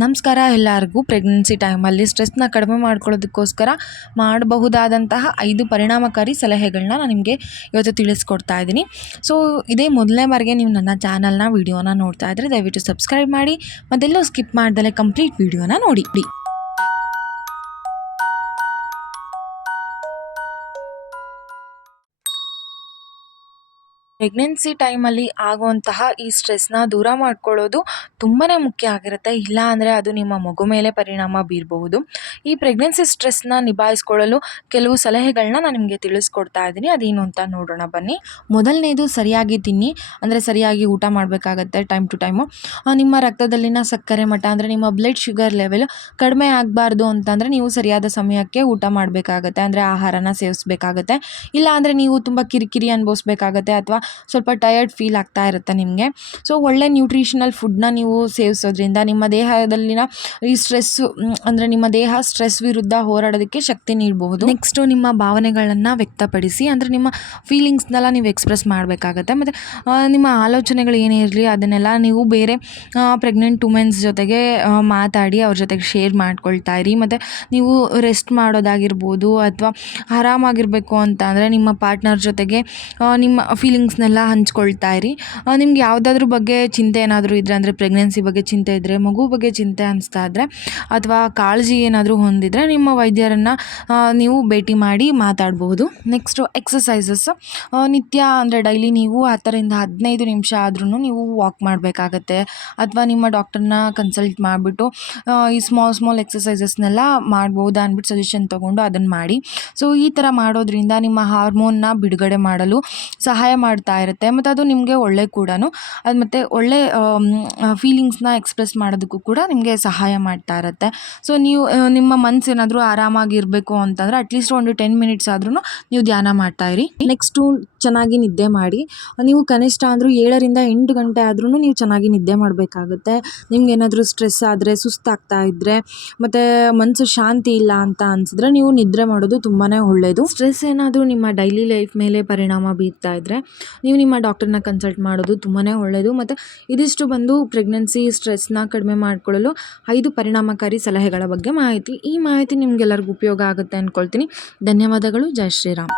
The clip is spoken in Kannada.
ನಮಸ್ಕಾರ ಎಲ್ಲರಿಗೂ. ಪ್ರೆಗ್ನೆನ್ಸಿ ಟೈಮಲ್ಲಿ ಸ್ಟ್ರೆಸ್ನ ಕಡಿಮೆ ಮಾಡ್ಕೊಳ್ಳೋದಕ್ಕೋಸ್ಕರ ಮಾಡಬಹುದಾದಂತಹ ಐದು ಪರಿಣಾಮಕಾರಿ ಸಲಹೆಗಳನ್ನ ನಾನು ನಿಮಗೆ ಇವತ್ತು ತಿಳಿಸ್ಕೊಡ್ತಾ ಇದ್ದೀನಿ. ಸೊ ಇದೇ ಮೊದಲನೇ ಬಾರಿಗೆ ನೀವು ನನ್ನ ಚಾನಲ್ನ ವೀಡಿಯೋನ ನೋಡ್ತಾ ಇದ್ದರೆ ದಯವಿಟ್ಟು ಸಬ್ಸ್ಕ್ರೈಬ್ ಮಾಡಿ, ಮತ್ತೆಲ್ಲೂ ಸ್ಕಿಪ್ ಮಾಡ್ದಲೇ ಕಂಪ್ಲೀಟ್ ವೀಡಿಯೋನ ನೋಡಿ ಪ್ರೆಗ್ನೆನ್ಸಿ ಟೈಮಲ್ಲಿ ಆಗುವಂತಹ ಈ ಸ್ಟ್ರೆಸ್ನ ದೂರ ಮಾಡ್ಕೊಳ್ಳೋದು ತುಂಬಾ ಮುಖ್ಯ ಆಗಿರುತ್ತೆ. ಇಲ್ಲ ಅಂದರೆ ಅದು ನಿಮ್ಮ ಮಗು ಮೇಲೆ ಪರಿಣಾಮ ಬೀರಬಹುದು. ಈ ಪ್ರೆಗ್ನೆನ್ಸಿ ಸ್ಟ್ರೆಸ್ನ ನಿಭಾಯಿಸ್ಕೊಳ್ಳಲು ಕೆಲವು ಸಲಹೆಗಳನ್ನ ನಾನು ನಿಮಗೆ ತಿಳಿಸ್ಕೊಡ್ತಾ ಇದ್ದೀನಿ. ಅದೇನು ಅಂತ ನೋಡೋಣ, ಬನ್ನಿ. ಮೊದಲನೇದು ಸರಿಯಾಗಿ ತಿನ್ನಿ. ಅಂದರೆ ಸರಿಯಾಗಿ ಊಟ ಮಾಡಬೇಕಾಗತ್ತೆ ಟೈಮ್ ಟು ಟೈಮು ನಿಮ್ಮ ರಕ್ತದಲ್ಲಿನ ಸಕ್ಕರೆ ಮಟ್ಟ ಅಂದರೆ ನಿಮ್ಮ ಬ್ಲಡ್ ಶುಗರ್ ಲೆವೆಲ್ ಕಡಿಮೆ ಆಗಬಾರ್ದು ಅಂತಂದರೆ ನೀವು ಸರಿಯಾದ ಸಮಯಕ್ಕೆ ಊಟ ಮಾಡಬೇಕಾಗತ್ತೆ. ಅಂದರೆ ಆಹಾರನ ಸೇವಿಸಬೇಕಾಗತ್ತೆ. ಇಲ್ಲ ಅಂದರೆ ನೀವು ತುಂಬ ಕಿರಿಕಿರಿ ಅನುಭವಿಸ್ಬೇಕಾಗತ್ತೆ ಅಥವಾ ಸ್ವಲ್ಪ ಟಯರ್ಡ್ ಫೀಲ್ ಆಗ್ತಾ ಇರುತ್ತೆ ನಿಮಗೆ. ಸೊ ಒಳ್ಳೆ ನ್ಯೂಟ್ರಿಷನಲ್ ಫುಡ್ನ ನೀವು ಸೇವಿಸೋದ್ರಿಂದ ನಿಮ್ಮ ದೇಹದಲ್ಲಿನ ಈ ಸ್ಟ್ರೆಸ್ಸು ಅಂದರೆ ನಿಮ್ಮ ದೇಹ ಸ್ಟ್ರೆಸ್ ವಿರುದ್ಧ ಹೋರಾಡೋದಕ್ಕೆ ಶಕ್ತಿ ನೀಡಬಹುದು. ನೆಕ್ಸ್ಟು ನಿಮ್ಮ ಭಾವನೆಗಳನ್ನು ವ್ಯಕ್ತಪಡಿಸಿ, ಅಂದರೆ ನಿಮ್ಮ ಫೀಲಿಂಗ್ಸ್ನೆಲ್ಲ ನೀವು ಎಕ್ಸ್ಪ್ರೆಸ್ ಮಾಡಬೇಕಾಗತ್ತೆ. ಮತ್ತು ನಿಮ್ಮ ಆಲೋಚನೆಗಳು ಏನೇ ಇರಲಿ, ಅದನ್ನೆಲ್ಲ ನೀವು ಬೇರೆ ಪ್ರೆಗ್ನೆಂಟ್ ವುಮೆನ್ಸ್ ಜೊತೆಗೆ ಮಾತಾಡಿ, ಅವ್ರ ಜೊತೆಗೆ ಶೇರ್ ಮಾಡ್ಕೊಳ್ತಾ ಇರಿ. ಮತ್ತು, ನೀವು ರೆಸ್ಟ್ ಮಾಡೋದಾಗಿರ್ಬೋದು, ಅಥವಾ ಆರಾಮಾಗಿರಬೇಕು ಅಂತ ಅಂದರೆ ನಿಮ್ಮ ಪಾರ್ಟ್ನರ್ ಜೊತೆಗೆ ನಿಮ್ಮ ನಿಮ್ಮ ಫೀಲಿಂಗ್ಸ್ನೆಲ್ಲ ಹಂಚ್ಕೊಳ್ತಾ ಇರಿ. ನಿಮ್ಗೆ ಯಾವುದಾದ್ರೂ ಬಗ್ಗೆ ಚಿಂತೆ ಏನಾದರೂ ಇದ್ದರೆ ಅಂದರೆ ಪ್ರೆಗ್ನೆನ್ಸಿ ಬಗ್ಗೆ ಚಿಂತೆ ಇದ್ದರೆ ಮಗು ಬಗ್ಗೆ ಚಿಂತೆ ಅನಿಸ್ತಾ ಇದ್ದರೆ ಅಥವಾ ಕಾಳಜಿ ಏನಾದರೂ ಹೊಂದಿದರೆ ನಿಮ್ಮ ವೈದ್ಯರನ್ನು ನೀವು ಭೇಟಿ ಮಾಡಿ ಮಾತಾಡಬಹುದು ನೆಕ್ಸ್ಟು ಎಕ್ಸಸೈಸಸ್ ನಿತ್ಯ, ಅಂದರೆ ಡೈಲಿ ನೀವು ಹತ್ತರಿಂದ ಹದಿನೈದು ನಿಮಿಷ ಆದ್ರೂ ನೀವು ವಾಕ್ ಮಾಡಬೇಕಾಗತ್ತೆ. ಅಥವಾ ನಿಮ್ಮ ಡಾಕ್ಟರ್ನ ಕನ್ಸಲ್ಟ್ ಮಾಡಿಬಿಟ್ಟು ಈ ಸ್ಮಾಲ್ ಸ್ಮಾಲ್ ಎಕ್ಸಸೈಸಸ್ನೆಲ್ಲ ಮಾಡ್ಬೋದಾ ಅಂದ್ಬಿಟ್ಟು ಸಜೆಷನ್ ತೊಗೊಂಡು ಅದನ್ನು ಮಾಡಿ. ಸೊ ಈ ಥರ ಮಾಡೋದ್ರಿಂದ ನಿಮ್ಮ ಹಾರ್ಮೋನ್ನ ಬಿಡುಗಡೆ ಮಾಡಲು ಸಹಾಯ ಮಾಡ್ತಾ ಇರುತ್ತೆ. ಮತ್ತು ಅದು ನಿಮಗೆ ಒಳ್ಳೆ ಕೂಡ ಅದು ಮತ್ತು ಒಳ್ಳೆ ಫೀಲಿಂಗ್ಸ್ನ ಎಕ್ಸ್ಪ್ರೆಸ್ ಮಾಡೋದಕ್ಕೂ ಕೂಡ ನಿಮಗೆ ಸಹಾಯ ಮಾಡ್ತಾ ಇರುತ್ತೆ. ಸೊ ನೀವು ನಿಮ್ಮ ಮನ್ಸು ಏನಾದರೂ ಆರಾಮಾಗಿರಬೇಕು ಅಂತಂದರೆ ಅಟ್ಲೀಸ್ಟ್ ಒಂದು ಟೆನ್ ಮಿನಿಟ್ಸ್ ಆದ್ರೂ ನೀವು ಧ್ಯಾನ ಮಾಡ್ತಾ ಇರಿ. ನೆಕ್ಸ್ಟು ಚೆನ್ನಾಗಿ ನಿದ್ದೆ ಮಾಡಿ, ನೀವು ಕನಿಷ್ಠ ಅಂದರೂ ಏಳರಿಂದ ಎಂಟು ಗಂಟೆ ಆದ್ರೂ ನೀವು ಚೆನ್ನಾಗಿ ನಿದ್ದೆ ಮಾಡಬೇಕಾಗುತ್ತೆ. ನಿಮ್ಗೆ ಏನಾದರೂ ಸ್ಟ್ರೆಸ್ ಆದರೆ, ಸುಸ್ತಾಗ್ತಾ ಇದ್ದರೆ ಮತ್ತು ಮನಸ್ಸು ಶಾಂತಿ ಇಲ್ಲ ಅಂತ ಅನಿಸಿದ್ರೆ ನೀವು ನಿದ್ರೆ ಮಾಡೋದು ತುಂಬಾ ಒಳ್ಳೆಯದು ಸ್ಟ್ರೆಸ್ ಏನಾದರೂ ನಿಮ್ಮ ಡೈಲಿ ಲೈಫ್ ಮೇಲೆ ಪರಿಣಾಮ ಬೀರ್ತಾ ಇದ್ದರೆ ನೀವು ನಿಮ್ಮ ಡಾಕ್ಟರ್ನ ಕನ್ಸಲ್ಟ್ ಮಾಡೋದು ತುಂಬಾ ಒಳ್ಳೆಯದು ಮತ್ತು ಇದಿಷ್ಟು ಬಂದು ಪ್ರೆಗ್ನೆನ್ಸಿ ಸ್ಟ್ರೆಸ್ನ ಕಡಿಮೆ ಮಾಡಿಕೊಳ್ಳಲು ಐದು ಪರಿಣಾಮಕಾರಿ ಸಲಹೆಗಳ ಬಗ್ಗೆ ಮಾಹಿತಿ. ಈ ಮಾಹಿತಿ ನಿಮಗೆಲ್ಲರಿಗೂ ಉಪಯೋಗ ಆಗುತ್ತೆ ಅಂದ್ಕೊಳ್ತೀನಿ ಧನ್ಯವಾದಗಳು. ಜೈ ಶ್ರೀರಾಮ್.